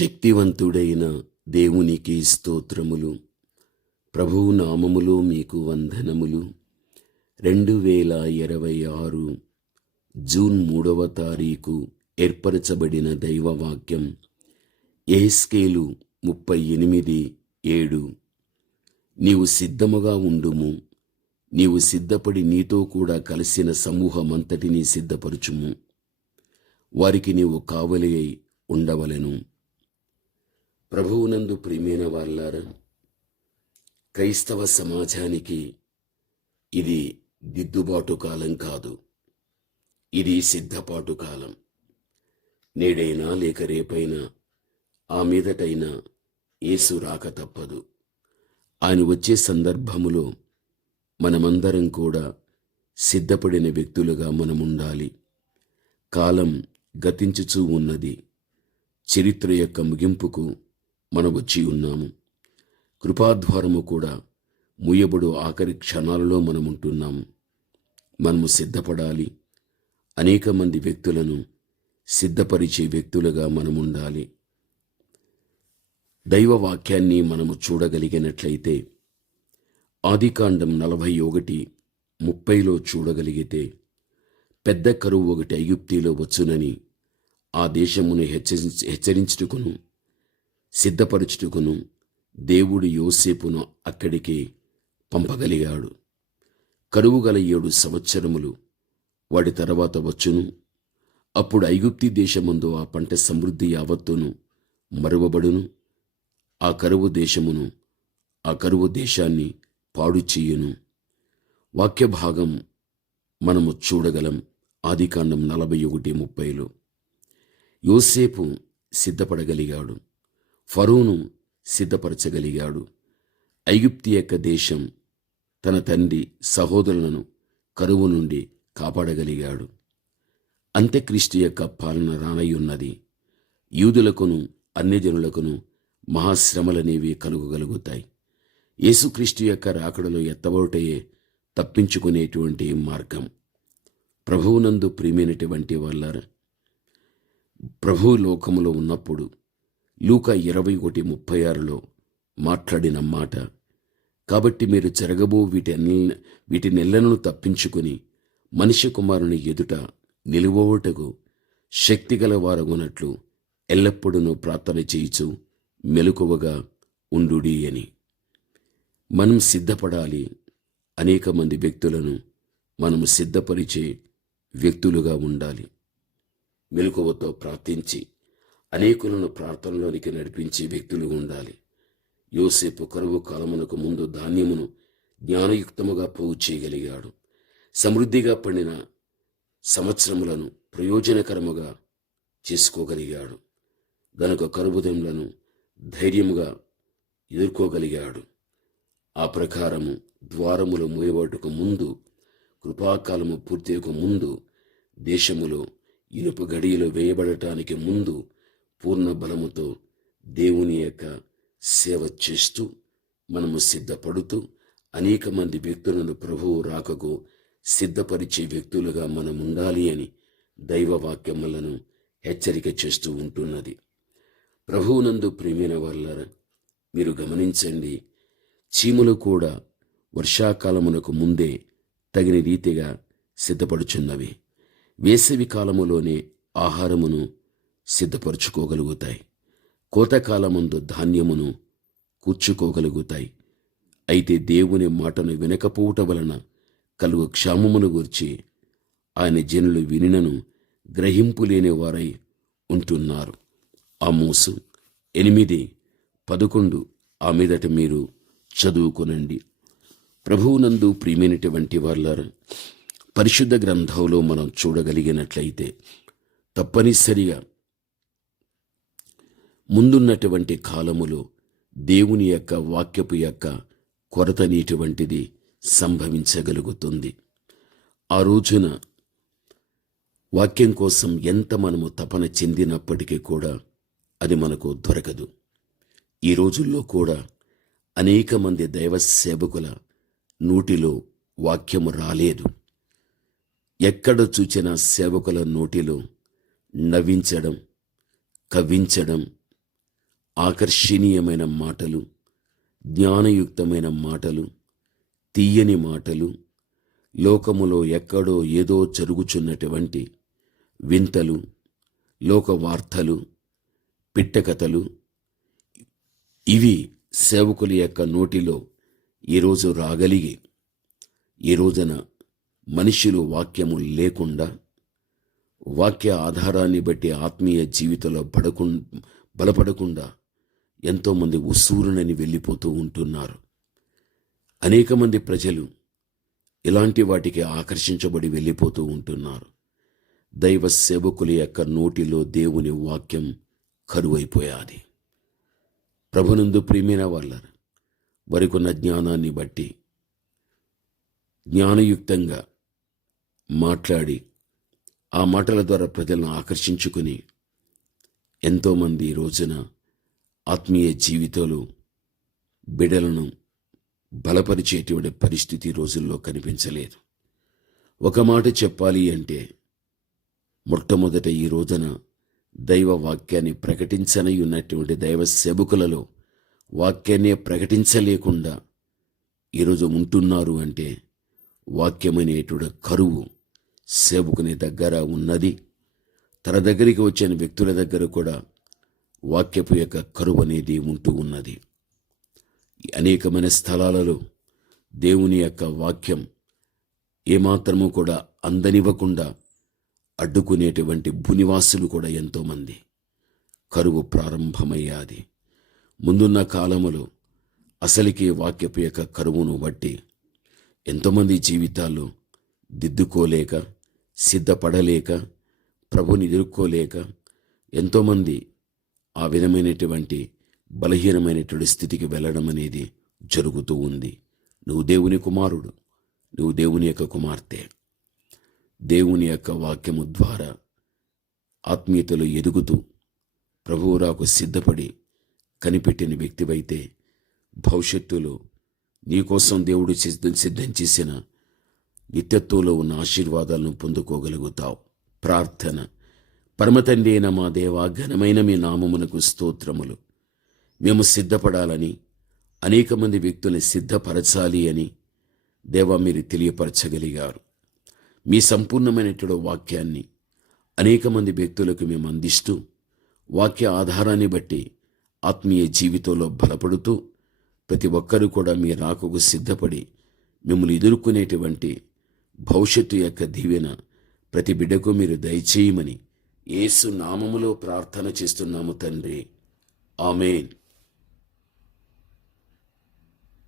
శక్తివంతుడైన దేవునికి స్తోత్రములు. ప్రభువు నామములో మీకు వందనములు. 2026 జూన్ 3వ తారీఖు ఏర్పరచబడిన దైవవాక్యం యెహెజ్కేలు 38:7. నీవు సిద్ధముగా ఉండుము, నీవు సిద్ధపడి నీతో కూడా కలిసిన సమూహమంతటినీ సిద్ధపరచుము, వారికి నీవు కావలి అయి ఉండవలెను. ప్రభువునందు ప్రియమైన వాళ్ళారా, క్రైస్తవ సమాజానికి ఇది దిద్దుబాటు కాలం కాదు, ఇది సిద్ధపాటు కాలం. నేడైనా లేక రేపైనా, ఆ మీదటైనా యేసు రాక తప్పదు. ఆయన వచ్చే సందర్భములో మనమందరం కూడా సిద్ధపడిన వ్యక్తులుగా మనముండాలి. కాలం గతించుచూ ఉన్నది. చరిత్ర యొక్క ముగింపుకు మనం వచ్చి ఉన్నాము. కృపాద్వారము కూడా మూయబడు ఆఖరి క్షణాలలో మనముంటున్నాము. మనము సిద్ధపడాలి. అనేక మంది వ్యక్తులను సిద్ధపరిచే వ్యక్తులుగా మనముండాలి. దైవవాక్యాన్ని మనము చూడగలిగినట్లయితే ఆదికాండం 41:30 చూడగలిగితే, పెద్ద కరువు ఒకటి ఐగుప్తిలో వచ్చునని ఆ దేశమును హెచ్చరించుటకును సిద్ధపరచుటకును దేవుడు యోసేపును అక్కడికి పంపగలిగాడు. కరువు గల 7 సంవత్సరములు వాటి తర్వాత వచ్చును. అప్పుడు ఐగుప్తి దేశమందు ఆ పంట సమృద్ధి యావత్తును మరువబడును. ఆ కరువు దేశాన్ని పాడు చేయును. వాక్య భాగం మనము చూడగలం. ఆదికాండం 41:30. యోసేపు సిద్ధపడగలిగాడు. ఫరోను సిద్ధపరచగలిగాడు. ఐగుప్తి యొక్క దేశం తన తండ్రి సహోదరులను కరువు నుండి కాపాడగలిగాడు. అంత్యక్రీస్తు యొక్క పాలన రానయ్యున్నది. యూదులకును అన్యజనులకును మహాశ్రమలనేవి కలుగగలుగుతాయి. యేసుక్రీస్తు యొక్క రాకడలో ఎత్తబడుటయే తప్పించుకునేటువంటి మార్గం. ప్రభువునందు ప్రియమైనటువంటి వాళ్ళారా, ప్రభువు లోకములో ఉన్నప్పుడు లూకా 21:36 మాట్లాడిన మాట, కాబట్టి మీరు జరగబో వీటినెల్లను తప్పించుకుని మనిషి కుమారుని ఎదుట నిలువవుటకు శక్తిగల వారగునట్లు ఎల్లప్పుడూ ప్రార్థన చేయుచు మెలకువగా ఉండుడి అని. మనం సిద్ధపడాలి. అనేక మంది వ్యక్తులను మనము సిద్ధపరిచే వ్యక్తులుగా ఉండాలి. మెలకువతో ప్రార్థించి అనేకులను ప్రార్థనలోనికి నడిపించే వ్యక్తులు ఉండాలి. యోసేపు కరువు కాలమునకు ముందు ధాన్యమును జ్ఞానయుక్తముగా పోగు చేయగలిగాడు. సమృద్ధిగా పండిన సంవత్సరములను ప్రయోజనకరముగా చేసుకోగలిగాడు. గనుక కరువుదములను ధైర్యముగా ఎదుర్కోగలిగాడు. ఆ ప్రకారము ద్వారములు మూయబడుటకు ముందు, కృపాకాలము పూర్తియక ముందు, దేశములో ఇనుప గడియలు వేయబడటానికి ముందు పూర్ణ బలముతో దేవుని యొక్క సేవ చేస్తూ మనము సిద్ధపడుతూ అనేక మంది వ్యక్తులను ప్రభువు రాకకు సిద్ధపరిచే వ్యక్తులుగా మనం ఉండాలి అని దైవవాక్యములను హెచ్చరిక చేస్తూ ఉంటున్నది. ప్రభువునందు ప్రియమైన వాళ్ళారా, మీరు గమనించండి, చీమలు కూడా వర్షాకాలమునకు ముందే తగిన రీతిగా సిద్ధపడుచున్నవి. వేసవి కాలములోనే ఆహారమును సిద్ధపరచుకోగలుగుతాయి. కోతకాలమందు ధాన్యమును కూర్చుకోగలుగుతాయి. అయితే దేవుని మాటను వినకపోవటం వలన కలుగు క్షామమును గూర్చి ఆయన జనులు వినినను గ్రహింపు లేని వారై ఉంటున్నారు. ఆమోసు 8:11 ఆ మీదట మీరు చదువుకునండి. ప్రభువునందు ప్రియమైనటువంటి వాళ్ళారా, పరిశుద్ధ గ్రంథంలో మనం చూడగలిగినట్లయితే తప్పనిసరిగా ముందున్నటువంటి కాలములో దేవుని యొక్క వాక్యపు యొక్క కొరత అనేటువంటిది సంభవించగలుగుతుంది. ఆ రోజున వాక్యం కోసం ఎంత మనము తపన చెందినప్పటికీ కూడా అది మనకు దొరకదు. ఈ రోజుల్లో కూడా అనేక మంది దైవ సేవకుల నోటిలో వాక్యము రాలేదు. ఎక్కడ చూచిన సేవకుల నోటిలో నవ్వించడం, కవ్వించడం, ఆకర్షణీయమైన మాటలు, జ్ఞానయుక్తమైన మాటలు, తీయని మాటలు, లోకములో ఎక్కడో ఏదో జరుగుచున్నటువంటి వింతలు, లోక వార్తలు, పిట్టకథలు, ఇవి సేవకుల యొక్క నోటిలో ఈరోజు రాగలిగి ఈ రోజున మనుషులు వాక్యము లేకుండా, వాక్య ఆధారాన్ని బట్టి ఆత్మీయ జీవితంలో బలపడకుండా ఎంతోమంది ఉసూరునని వెళ్ళిపోతూ ఉంటున్నారు. అనేక మంది ప్రజలు ఇలాంటి వాటికి ఆకర్షించబడి వెళ్ళిపోతూ ఉంటున్నారు. దైవ సేవకుల యొక్క నోటిలో దేవుని వాక్యం కరువైపోయాది. ప్రభునందు ప్రియమైన వాళ్ళారా, వారికున్న జ్ఞానాన్ని బట్టి జ్ఞానయుక్తంగా మాట్లాడి ఆ మాటల ద్వారా ప్రజలను ఆకర్షించుకుని ఎంతోమంది ఈ రోజున ఆత్మీయ జీవితంలో బిడలను బలపరిచేటువంటి పరిస్థితి రోజుల్లో కనిపించలేదు. ఒక మాట చెప్పాలి అంటే, మొట్టమొదట ఈ రోజున దైవ వాక్యాన్ని ప్రకటించనై ఉన్నటువంటి దైవ సేవకులలో వాక్యాన్నే ప్రకటించలేకుండా ఈరోజు ఉంటున్నారు అంటే, వాక్యమనేటువంటి కరువు సేవకుని దగ్గర ఉన్నది. తన దగ్గరికి వచ్చిన వ్యక్తుల దగ్గర కూడా వాక్యపు యొక్క కరువు అనేది ఉంటూ ఉన్నది. అనేకమైన స్థలాలలో దేవుని యొక్క వాక్యం ఏమాత్రము కూడా అందనివ్వకుండా అడ్డుకునేటువంటి భూనివాసులు కూడా ఎంతోమంది. కరువు ప్రారంభమయ్యాది. ముందున్న కాలములో అసలుకి వాక్యపు యొక్క కరువును బట్టి ఎంతోమంది జీవితాల్లో దిద్దుకోలేక, సిద్ధపడలేక, ప్రభుని ఎదుర్కోలేక ఎంతోమంది ఆ విధమైనటువంటి బలహీనమైనటువంటి స్థితికి వెళ్ళడం అనేది జరుగుతూ ఉంది. నువ్వు దేవుని కుమారుడు, నువ్వు దేవుని యొక్క కుమార్తె. దేవుని యొక్క వాక్యము ద్వారా ఆత్మీయతలో ఎదుగుతూ ప్రభువురాకు సిద్ధపడి కనిపెట్టిన వ్యక్తివైతే భవిష్యత్తులో నీకోసం దేవుడు సిద్ధం చేసిన నిత్యత్వంలో ఉన్న ఆశీర్వాదాలను పొందుకోగలుగుతావు. ప్రార్థన. పరమతండ్రి అయిన మా దేవా, ఘనమైన మీ నామమునకు స్తోత్రములు. మేము సిద్ధపడాలని, అనేక మంది వ్యక్తుల్ని సిద్ధపరచాలి అని దేవా మీరు తెలియపరచగలిగారు. మీ సంపూర్ణమైనటువంటి వాక్యాన్ని అనేక మంది వ్యక్తులకు మేము అందిస్తూ, వాక్య ఆధారాన్ని బట్టి ఆత్మీయ జీవితంలో బలపడుతూ, ప్రతి ఒక్కరూ కూడా మీ రాకకు సిద్ధపడి మిమ్మల్ని ఎదుర్కొనేటువంటి భవిష్యత్తు యొక్క దీవెన ప్రతి బిడ్డకు మీరు దయచేయమని యేసు నామములో ప్రార్థన చేస్తున్నాము తండ్రి. ఆమేన్.